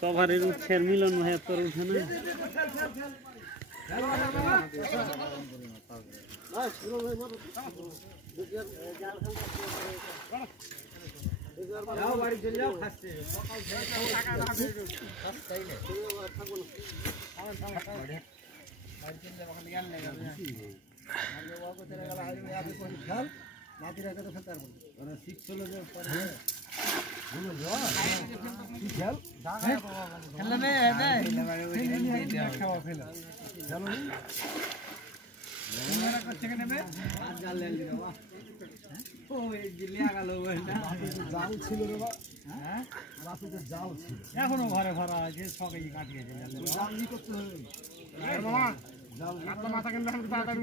সবার উৎসের মিলন হয়ে তোর উঠে না যাও বাড়ি চলে যাও খাচ্ছে এখনো ঘরে ভরা আছে সবাই কাটিয়েছে মাথা কিন্তু তাড়াতাড়ি